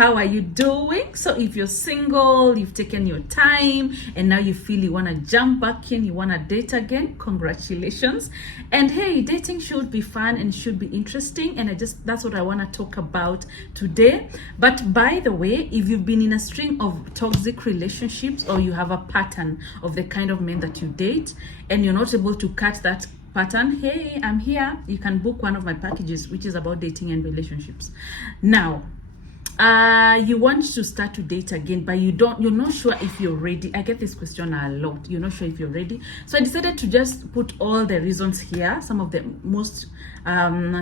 how are you doing? So if you're single, you've taken your time and now you feel you want to jump back in, you want to date again, congratulations. And hey, dating should be fun and should be interesting, and that's what I want to talk about today. But by the way, if you've been in a string of toxic relationships, or you have a pattern of the kind of men that you date and you're not able to cut that pattern, hey, I'm here. You can book one of my packages, which is about dating and relationships. Now, you want to start to date again, but you're not sure if you're ready. I get this question a lot. You're not sure if you're ready. So I decided to just put all the reasons here, some of the most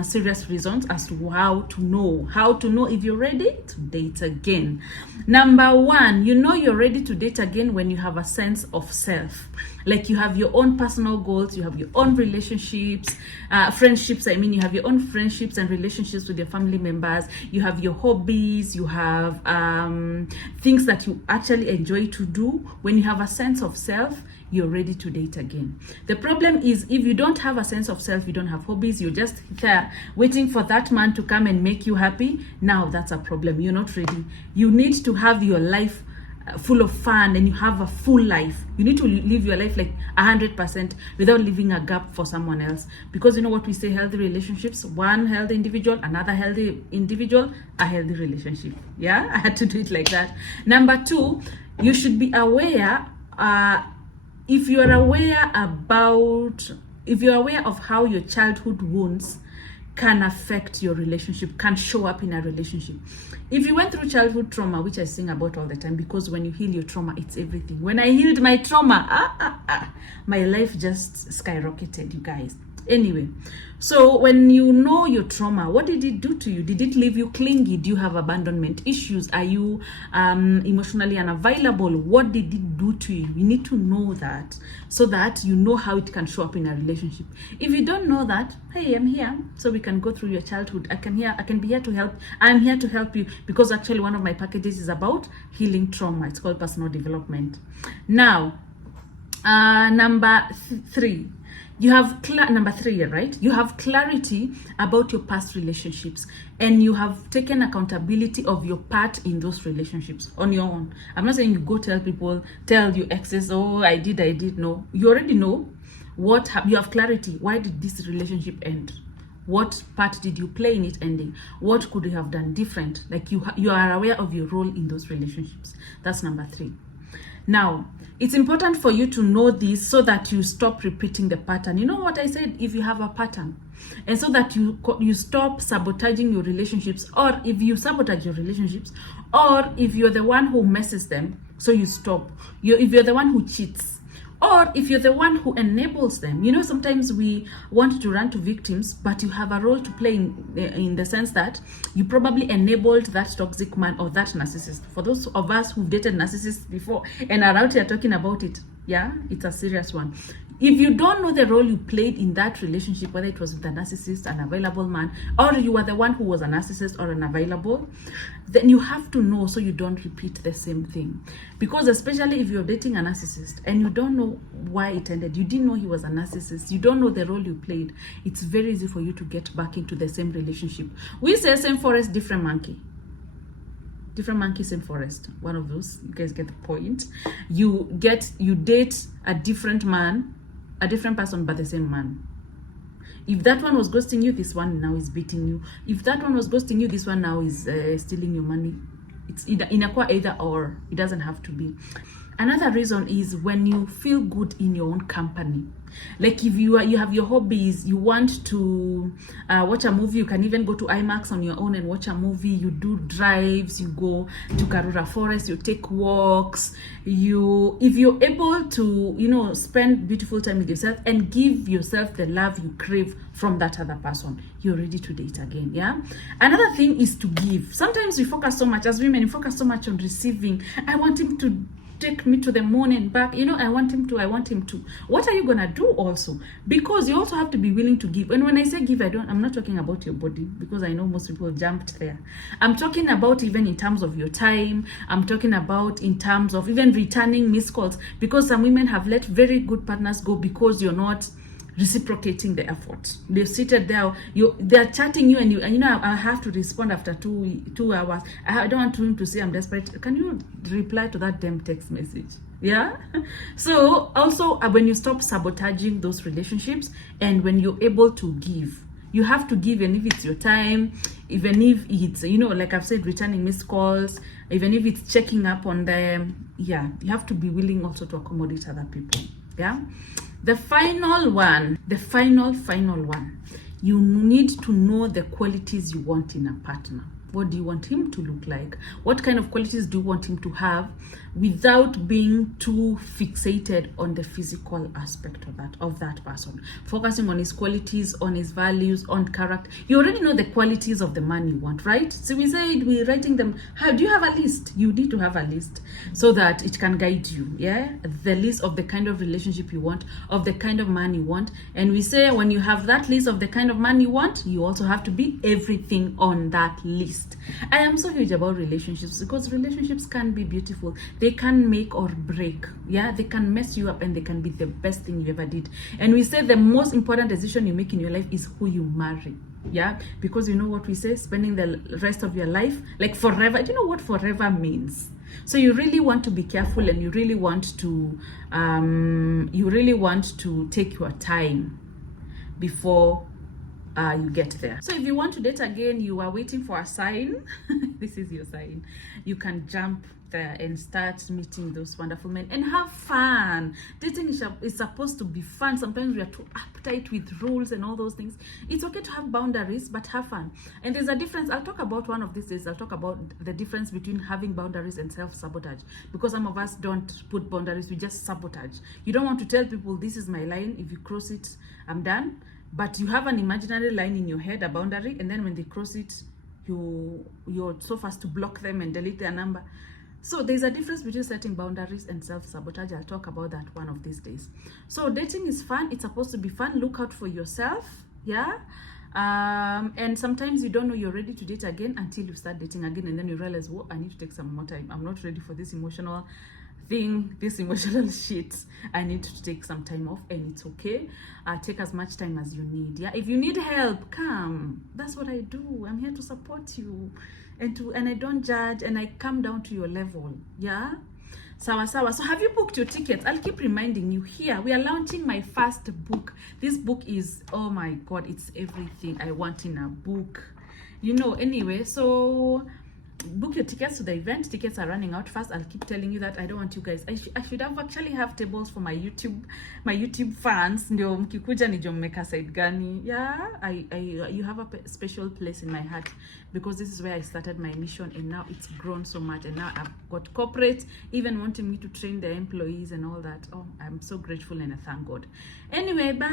serious reasons as to how to know if you're ready to date again. Number one, you know you're ready to date again when you have a sense of self. Like you have your own personal goals, you have your own relationships, friendships. I mean, you have your own friendships and relationships with your family members. You have your hobbies, you have things that you actually enjoy to do. When you have a sense of self, you're ready to date again. The problem is, if you don't have a sense of self, you don't have hobbies, you're just there waiting for that man to come and make you happy. Now that's a problem. You're not ready. You need to have your life full of fun, and you have a full life. You need to live your life like 100% without leaving a gap for someone else. Because you know what we say, healthy relationships, one healthy individual, another healthy individual, a healthy relationship. Yeah, I had to do it like that. Number two, you should be aware, if you're aware of how your childhood wounds can affect your relationship, can show up in a relationship. If you went through childhood trauma, which I sing about all the time, because when you heal your trauma, it's everything. When I healed my trauma, my life just skyrocketed, you guys. Anyway, so when you know your trauma, what did it do to you? Did it leave you clingy? Do you have abandonment issues? Are you emotionally unavailable? What did it do to you? You need to know that, so that you know how it can show up in a relationship. If you don't know that, hey, I'm here, so we can go through your childhood. I can be here to help. I'm here to help you, because actually one of my packages is about healing trauma. It's called personal development. Now, number three. You have number three, right? You have clarity about your past relationships, and you have taken accountability of your part in those relationships on your own. I'm not saying you go tell your exes, oh, I did. No, you already know you have clarity. Why did this relationship end? What part did you play in it ending? What could you have done different? Like you are aware of your role in those relationships. That's number three. Now, it's important for you to know this so that you stop repeating the pattern. You know what I said? If you have a pattern, and so that you stop sabotaging your relationships, or if you sabotage your relationships, or if you're the one who messes them, so you stop. If you're the one who cheats, or if you're the one who enables them. You know, sometimes we want to run to victims, but you have a role to play in the sense that you probably enabled that toxic man or that narcissist. For those of us who've dated narcissists before and are out here talking about it, yeah, it's a serious one. If you don't know the role you played in that relationship, whether it was with a narcissist, an available man, or you were the one who was a narcissist or unavailable, then you have to know so you don't repeat the same thing. Because especially if you're dating a narcissist and you don't know why it ended, you didn't know he was a narcissist, you don't know the role you played, it's very easy for you to get back into the same relationship. We say same forest, different monkey. Different monkey, same forest. One of those. You guys get the point. You date a different man, a different person, but the same man. If that one was ghosting you, this one now is beating you. If that one was ghosting you, this one now is stealing your money. It's either or. It doesn't have to be. Another reason is when you feel good in your own company. Like if you have your hobbies, you want to watch a movie, you can even go to IMAX on your own and watch a movie. You do drives, you go to Karura Forest, you take walks. If you're able to, spend beautiful time with yourself and give yourself the love you crave from that other person, you're ready to date again. Yeah. Another thing is to give. Sometimes we focus so much as women, we focus so much on receiving. I want him to take me to the moon and back. I want him to. What are you gonna do also? Because you also have to be willing to give. And when I say give, I'm not talking about your body, because I know most people jumped there. I'm talking about even in terms of your time. I'm talking about in terms of even returning missed calls, because some women have let very good partners go because you're not reciprocating the effort. They're seated there, they're chatting you, and you know, I have to respond after 2 hours. I don't want him to say I'm desperate. Can you reply to that damn text message? Yeah. So also when you stop sabotaging those relationships, and when you're able to give, you have to give, and if it's your time, even if it's, you know, like I've said, returning missed calls, even if it's checking up on them, yeah, you have to be willing also to accommodate other people. Yeah. The final one, you need to know the qualities you want in a partner. What do you want him to look like? What kind of qualities do you want him to have, without being too fixated on the physical aspect of that person? Focusing on his qualities, on his values, on character. You already know the qualities of the man you want, right? So we said we're writing them. How do you have a list? You need to have a list so that it can guide you. Yeah, the list of the kind of relationship you want, of the kind of man you want. And we say when you have that list of the kind of man you want, you also have to be everything on that list. I am so huge about relationships, because relationships can be beautiful. They can make or break. Yeah, they can mess you up, and they can be the best thing you ever did. And we say the most important decision you make in your life is who you marry. Yeah, because you know what we say, spending the rest of your life, like forever. Do you know what forever means? So you really want to be careful, and you really want to take your time before you get there. So if you want to date again, you are waiting for a sign. This is your sign. You can jump there and start meeting those wonderful men and have fun. Dating is supposed to be fun. Sometimes we are too uptight with rules and all those things. It's okay to have boundaries, but have fun. And there's a difference. I'll talk about one of these days. I'll talk about the difference between having boundaries and self-sabotage, because some of us don't put boundaries, we just sabotage. You don't want to tell people, this is my line, if you cross it, I'm done. But you have an imaginary line in your head, a boundary, and then when they cross it, you're so fast to block them and delete their number. So there's a difference between setting boundaries and self-sabotage. I'll talk about that one of these days. So dating is fun. It's supposed to be fun. Look out for yourself. Yeah. And sometimes you don't know you're ready to date again until you start dating again, and then you realize, whoa, I need to take some more time. I'm not ready for this emotional thing, this emotional shit. I need to take some time off, and it's okay. Take as much time as you need. Yeah, if you need help, come. That's what I do. I'm here to support you, and I don't judge, and I come down to your level. Yeah. Sawa. So have you booked your tickets? I'll keep reminding you here. We are launching my first book. This book is, oh my God, it's everything I want in a book. You know, anyway, so book your tickets to the event. Tickets are running out fast. I'll keep telling you that. I don't want you guys, I should have actually have tables for my YouTube fans. Ndio mkikuja nijo mmeka side gani. Yeah, you have a special place in my heart, because this is where I started my mission, and now it's grown so much, and now I've got corporate even wanting me to train their employees and all that. Oh, I'm so grateful, and I thank God. Anyway, bye.